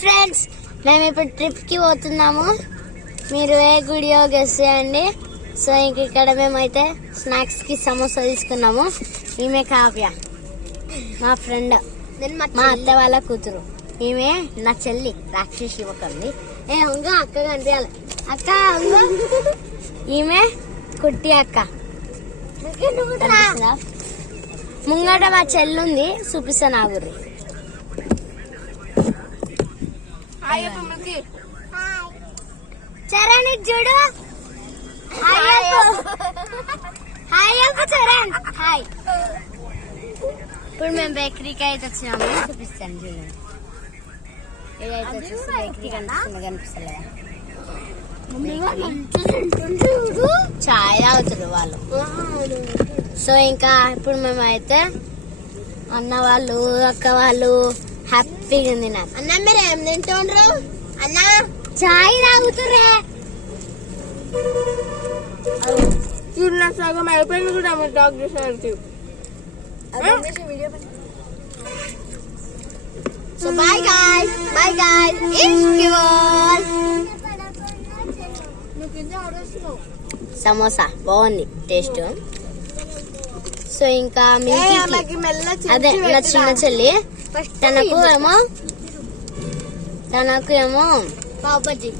Friends, మేము ఇప్పుడు trip కి పోతున్నాము. మీరు ఏ గుడియో గెస్ చేయండి. సో ఇంక ఇక్కడ మేమైతే స్నాక్స్ కి సమోసా తీసుకున్నాము. ఈమె కావ్య, మా ఫ్రెండ్, మా అత్త వాళ్ళ కూతురు. ఈమె నా చెల్లి రాక్షసి ఒకరిది. ఇంకా అక్క కనిపించాలి. అక్క ఈమె కుట్టి అక్క. ముంగట మా చెల్లి ఉంది, చూపిస్తా నా గురి. చరణ్ చూడు. చరణ్ హాయ్. ఇప్పుడు మేము బేకరీకి అయితే వచ్చినాము, చూపిస్తాను చూడండి. ఇదైతే వచ్చేసి బేకరీ కనిపిస్తలేదా? చాయ్ తాగుతారు వాళ్ళు. సో ఇంకా ఇప్పుడు మేమైతే అన్న వాళ్ళు అక్క వాళ్ళు హ్యాపీగా ఉంది. నాకు అన్న మీరు ఏం తింటుండ్రు? అన్న చాయ్ తాగుతుర్రే. నాకు సగం అయిపోయింది కూడా టాక్ చేసారు. So bye guys, bye guys. Samosa బాగుంది టేస్ట్. సో ఇంకా అదే నా చిన్న చెల్లి, తనకు ఏమో pav bhaji,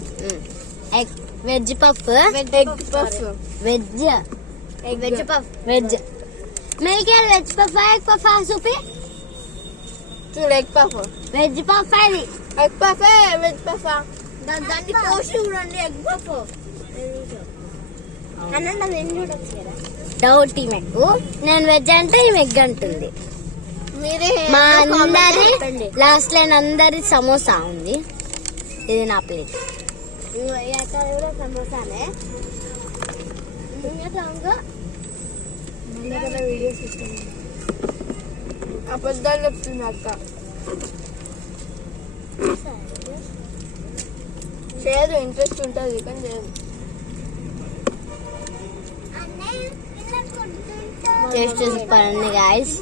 veg puff, veg puff. మేకే వెజ్ పఫ్, ఎగ్ పఫ్ చూపి చూడు. Egg puff, veg puff. అది ఎగ్ పఫ్, వెజ్ పఫ్. దాన్ని కోసి చూడండి. ఎగ్ పఫ్ డౌట్ ఈమెకు. నేను వెజ్ అంటే ఈమె ఎగ్ అంటుంది. మా అందరి లాస్ట్ లైన్ అందరి సమోసా ఉంది. ఇది నా ప్లేట్. సమోసానే అబద్ధాలు చెప్తుంది అక్క. చేయదు, ఇంట్రెస్ట్ ఉంటుంది కానీ చేయదు. టేస్ట్ సూపర్ ఉంది గాయస్.